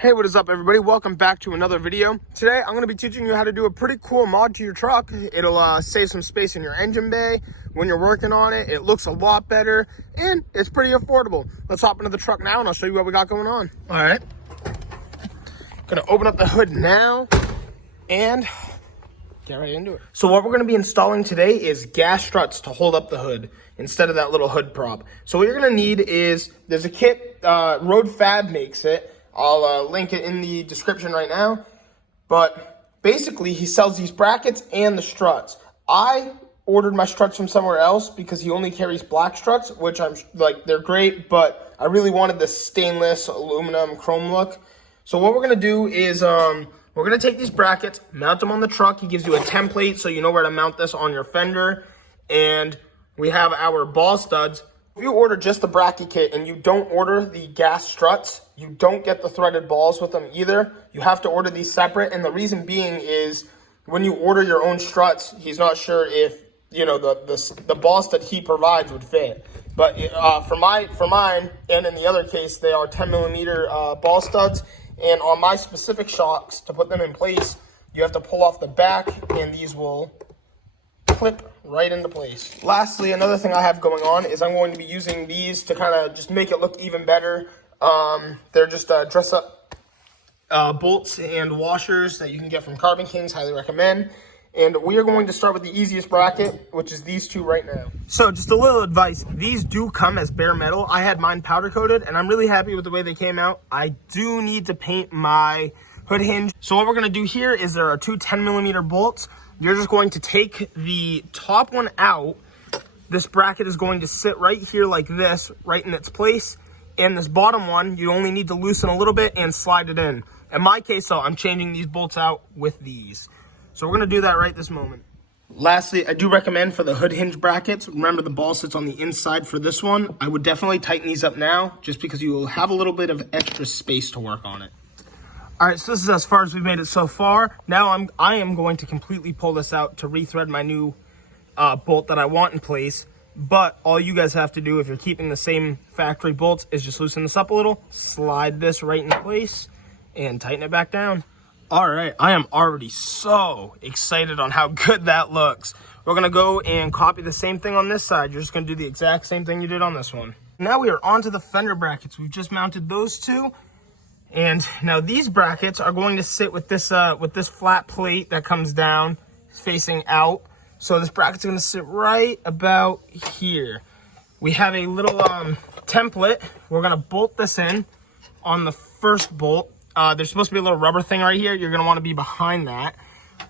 Hey, what is up everybody? Welcome back to another video. Today I'm going to be teaching you how to do a pretty cool mod to your truck. It'll save some space in your engine bay. When you're working on it, it looks a lot better and it's pretty affordable. Let's hop into the truck now and I'll show you what we got going on. All right. Gonna open up the hood now and get right into it. So what we're going to be installing today is gas struts to hold up the hood instead of that little hood prop. So what you're going to need is, there's a kit, ROHDE FAB makes it. I'll link it in the description right now. But basically, he sells these brackets and the struts. I ordered my struts from somewhere else because he only carries black struts, which I'm like, they're great, but I really wanted the stainless aluminum chrome look. So what we're going to do is we're going to take these brackets, mount them on the truck. He gives you a template so you know where to mount this on your fender. And we have our ball studs. If you order just the bracket kit and you don't order the gas struts, you don't get the threaded balls with them either. You have to order these separate, and the reason being is when you order your own struts, he's not sure if, you know, the ball stud he provides would fit. But for mine, and in the other case, they are 10mm ball studs, and on my specific shocks, to put them in place, you have to pull off the back, and these will clip right into place. Lastly, another thing I have going on is I'm going to be using these to kind of just make it look even better. They're just dress up bolts and washers that you can get from Carbon Kings, highly recommend. And we are going to start with the easiest bracket, which is these two right now. So just a little advice, these do come as bare metal. I had mine powder coated and I'm really happy with the way they came out. I do need to paint my hood hinge. So what we're going to do here is there are two 10mm bolts. You're just going to take the top one out. This bracket is going to sit right here like this, right in its place. And this bottom one, you only need to loosen a little bit and slide it in. In my case, though, I'm changing these bolts out with these. So we're going to do that right this moment. Lastly, I do recommend for the hood hinge brackets, remember the ball sits on the inside for this one. I would definitely tighten these up now, just because you will have a little bit of extra space to work on it. All right, so this is as far as we've made it so far. Now I am going to completely pull this out to rethread my new bolt that I want in place. But all you guys have to do if you're keeping the same factory bolts is just loosen this up a little, slide this right in place, and tighten it back down. All right, I am already so excited on how good that looks. We're gonna go and copy the same thing on this side. You're just gonna do the exact same thing you did on this one. Now we are onto the fender brackets. We've just mounted those two. And now these brackets are going to sit with this flat plate that comes down facing out. So this bracket's going to sit right about here. We have a little template. We're going to bolt this in on the first bolt. There's supposed to be a little rubber thing right here. You're going to want to be behind that.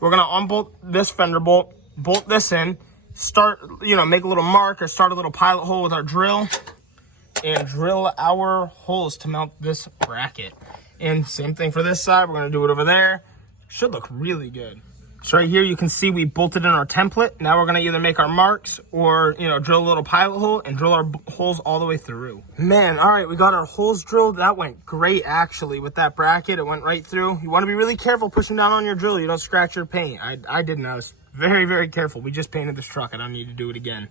We're going to unbolt this fender bolt, bolt this in, start, make a little mark or start a little pilot hole with our drill, and drill our holes to mount this bracket. And same thing for this side. We're going to do it over there. Should look really good. So right here you can see we bolted in our template. Now we're going to either make our marks or, drill a little pilot hole and drill our holes all the way through. Man, all right, we got our holes drilled. That went great, actually, with that bracket. It went right through. You want to be really careful pushing down on your drill. You don't scratch your paint. I didn't. I was very, very careful. We just painted this truck. I don't need to do it again.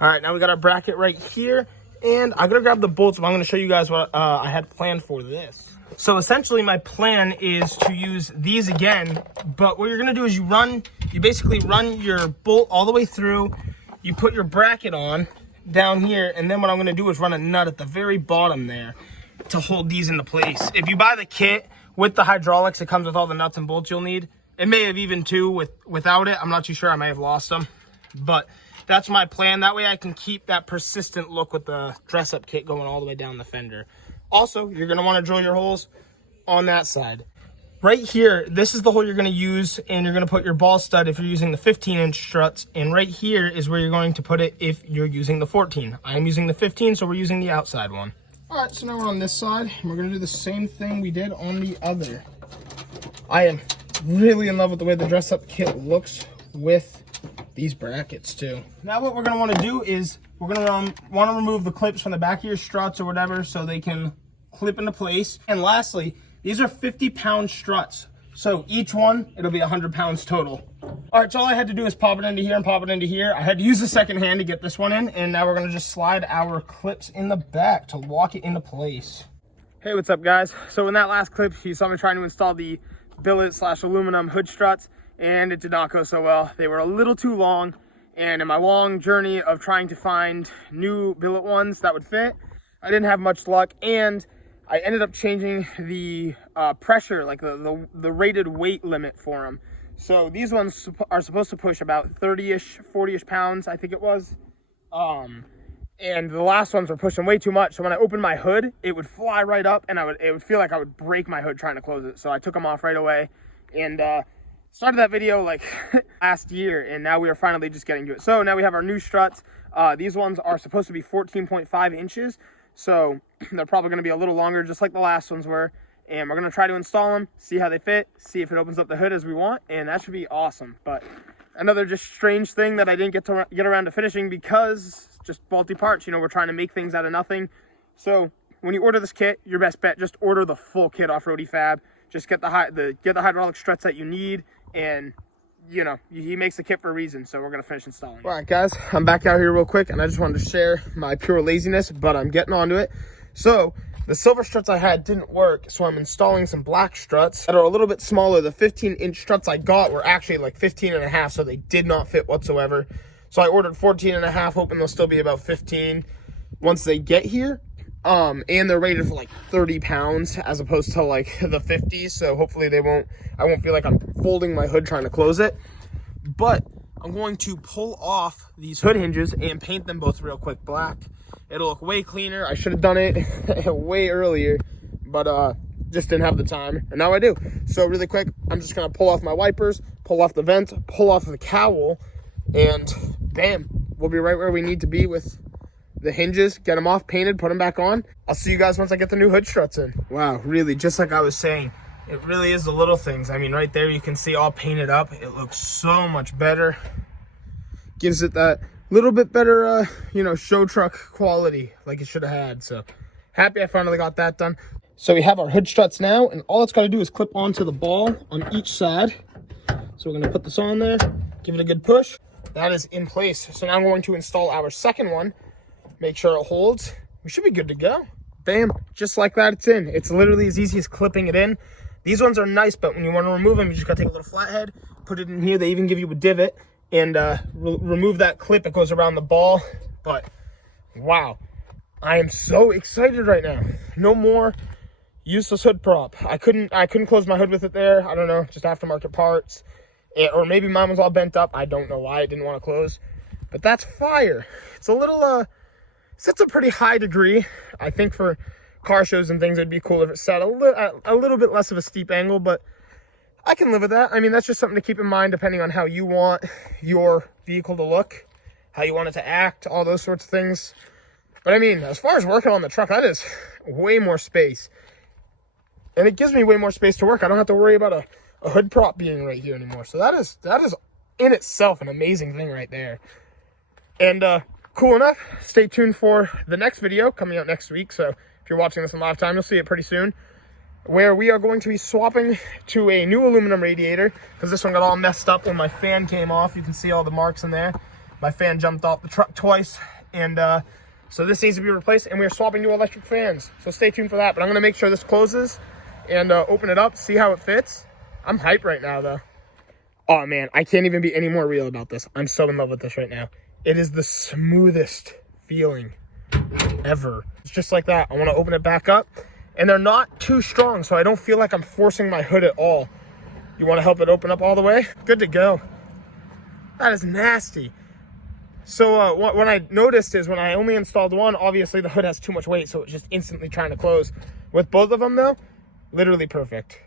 All right, now we got our bracket right here. And I'm going to grab the bolts, but I'm going to show you guys what I had planned for this. So essentially my plan is to use these again, but what you're going to do is you basically run your bolt all the way through, you put your bracket on down here, and then what I'm going to do is run a nut at the very bottom there to hold these into place. If you buy the kit with the hydraulics, it comes with all the nuts and bolts you'll need. It may have even two without it. I'm not too sure. I may have lost them, but that's my plan. That way I can keep that persistent look with the dress-up kit going all the way down the fender. Also, you're going to want to drill your holes on that side. Right here, this is the hole you're going to use, and you're going to put your ball stud if you're using the 15-inch struts. And right here is where you're going to put it if you're using the 14. I'm using the 15, so we're using the outside one. All right, so now we're on this side, and we're going to do the same thing we did on the other. I am really in love with the way the dress-up kit looks with these brackets too. Now what we're going to want to do is we're going to want to remove the clips from the back of your struts or whatever so they can clip into place. And lastly, these are 50-pound struts. So each one, it'll be 100 pounds total. All right, so all I had to do is pop it into here and pop it into here. I had to use the second hand to get this one in, and now we're gonna just slide our clips in the back to lock it into place. Hey, what's up guys? So in that last clip, you saw me trying to install the billet / aluminum hood struts, and it did not go so well. They were a little too long, and in my long journey of trying to find new billet ones that would fit, I didn't have much luck, and I ended up changing the pressure, like the rated weight limit for them. So these ones are supposed to push about 30-ish, 40-ish pounds, I think it was. And the last ones were pushing way too much. So when I opened my hood, it would fly right up, and it would feel like I would break my hood trying to close it. So I took them off right away, and started that video like last year, and now we are finally just getting to it. So now we have our new struts. These ones are supposed to be 14.5 inches. So they're probably going to be a little longer, just like the last ones were. And we're going to try to install them, see how they fit, see if it opens up the hood as we want, and that should be awesome. But another just strange thing that I didn't get around to finishing because just faulty parts. You know, we're trying to make things out of nothing. So when you order this kit, your best bet, just order the full kit off ROHDE FAB. Just get the hydraulic struts that you need, and you know, he makes the kit for a reason. So we're gonna finish installing. All right guys, I'm back out here real quick, and I just wanted to share my pure laziness, but I'm getting onto it. So the silver struts I had didn't work, so I'm installing some black struts that are a little bit smaller. The 15-inch struts I got were actually like 15.5, so they did not fit whatsoever. So I ordered 14.5, hoping they'll still be about 15 once they get here. And they're rated for like 30 pounds as opposed to like the 50s. So hopefully I won't feel like I'm folding my hood trying to close it. But I'm going to pull off these hood hinges and paint them both real quick black. It'll look way cleaner. I should have done it way earlier, but just didn't have the time, and now I do. So really quick, I'm just gonna pull off my wipers, pull off the vent, pull off the cowl, and bam, we'll be right where we need to be with the hinges. Get them off, painted, put them back on. I'll see you guys once I get the new hood struts in. Wow, really, just like I was saying, it really is the little things. I mean, right there, you can see all painted up. It looks so much better. Gives it that little bit better, you know, show truck quality like it should have had. So happy I finally got that done. So we have our hood struts now, and all it's got to do is clip onto the ball on each side. So we're going to put this on there, give it a good push. That is in place. So now I'm going to install our second one, make sure it holds. We should be good to go. Bam, just like that, it's in. It's literally as easy as clipping it in. These ones are nice, but when you want to remove them, you just got to take a little flathead, put it in here. They even give you a divot, and remove that clip. It goes around the ball. But wow, I am so excited right now. No more useless hood prop. I couldn't close my hood with it there. I don't know, just aftermarket parts. Or maybe mine was all bent up. I don't know why it didn't want to close, but that's fire. It's a little sits a pretty high degree. I think for car shows and things, it'd be cool if it sat a little bit less of a steep angle, but I can live with that. I mean, that's just something to keep in mind depending on how you want your vehicle to look, how you want it to act, all those sorts of things. But I mean, as far as working on the truck, that is way more space. And it gives me way more space to work. I don't have to worry about a hood prop being right here anymore. So that is in itself an amazing thing right there. And cool enough, stay tuned for the next video coming out next week. So if you're watching this in live time, you'll see it pretty soon, where we are going to be swapping to a new aluminum radiator, because this one got all messed up when my fan came off. You can see all the marks in there. My fan jumped off the truck twice, and so this needs to be replaced, and we are swapping to electric fans. So stay tuned for that. But I'm going to make sure this closes and open it up, see how it fits. I'm hyped right now, though. Oh, man, I can't even be any more real about this. I'm so in love with this right now. It is the smoothest feeling ever. It's just like that. I want to open it back up, and they're not too strong, so I don't feel like I'm forcing my hood at all. You want to help it open up all the way? Good to go. That is nasty. So what I noticed is when I only installed one, obviously the hood has too much weight, so it's just instantly trying to close. With both of them, though, literally perfect.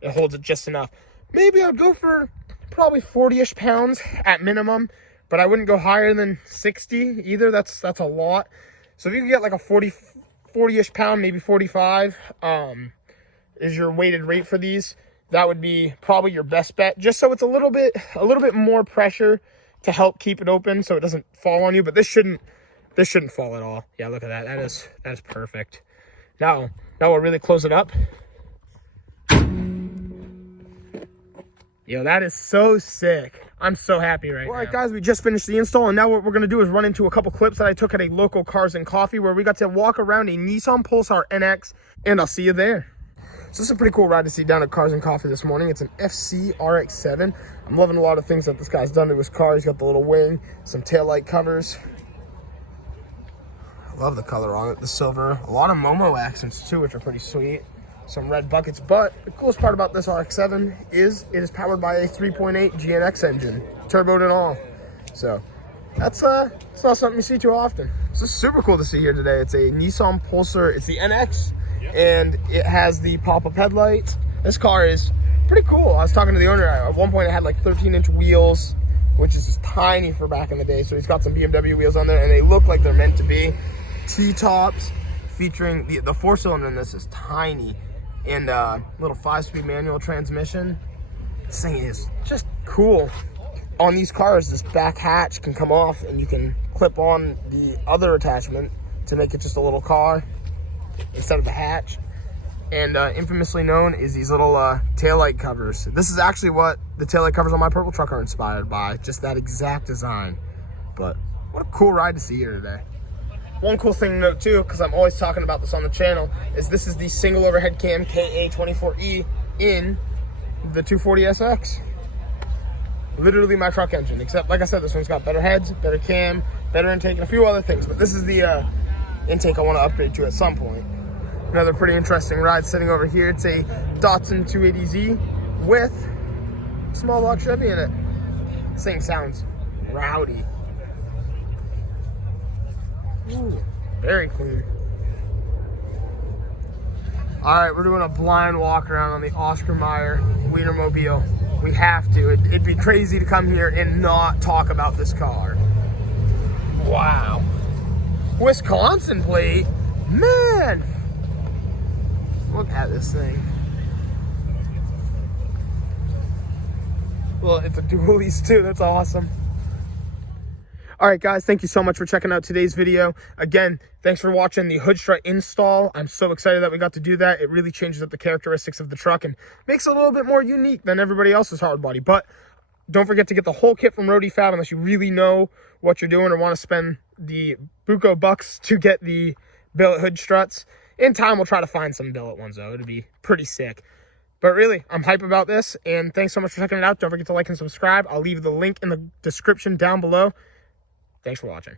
It holds it just enough. Maybe I'd go for probably 40-ish pounds at minimum, but I wouldn't go higher than 60 either. That's a lot. So if you can get like a 40-ish pound, maybe 45 is your weighted rate for these, that would be probably your best bet, just so it's a little bit more pressure to help keep it open so it doesn't fall on you. But this shouldn't fall at all. Yeah, look at that. That is perfect. Now we'll really close it up. Yo, that is so sick. I'm so happy right now. All right, guys, we just finished the install, and now what we're going to do is run into a couple clips that I took at a local Cars and Coffee where we got to walk around a Nissan Pulsar NX, and I'll see you there. So this is a pretty cool ride to see down at Cars and Coffee this morning. It's an FC RX-7. I'm loving a lot of things that this guy's done to his car. He's got the little wing, some taillight covers. I love the color on it, the silver. A lot of Momo accents too, which are pretty sweet. Some red buckets, but the coolest part about this RX-7 is it is powered by a 3.8 GNX engine, turboed and all. So that's it's not something you see too often. So this is super cool to see here today. It's a Nissan Pulsar. It's the NX, and it has the pop-up headlights. This car is pretty cool. I was talking to the owner. At one point, it had like 13-inch wheels, which is just tiny for back in the day. So he's got some BMW wheels on there, and they look like they're meant to be. T-tops, featuring the four-cylinder in this is tiny. And little 5-speed manual transmission. This thing is just cool. On these cars, this back hatch can come off and you can clip on the other attachment to make it just a little car instead of the hatch. And infamously known is these little taillight covers. This is actually what the taillight covers on my purple truck are inspired by, just that exact design. But what a cool ride to see here today. One cool thing to note too, because I'm always talking about this on the channel, is this is the single overhead cam KA24E in the 240SX. Literally my truck engine, except like I said, this one's got better heads, better cam, better intake, and a few other things. But this is the intake I want to upgrade to at some point. Another pretty interesting ride sitting over here. It's a Datsun 280Z with a small block Chevy in it. This thing sounds rowdy. Ooh, very clean. All right, we're doing a blind walk around on the Oscar Mayer Wienermobile. We have to. It'd be crazy to come here and not talk about this car. Wow. Wisconsin plate? Man! Look at this thing. Well, it's a dual lease too. That's awesome. All right, guys, thank you so much for checking out today's video. Again, thanks for watching the hood strut install. I'm so excited that we got to do that. It really changes up the characteristics of the truck and makes it a little bit more unique than everybody else's hardbody. But don't forget to get the whole kit from ROHDE FAB unless you really know what you're doing or want to spend the buco bucks to get the billet hood struts. In time, we'll try to find some billet ones, though. It'll be pretty sick. But really, I'm hype about this, and thanks so much for checking it out. Don't forget to like and subscribe. I'll leave the link in the description down below. Thanks for watching.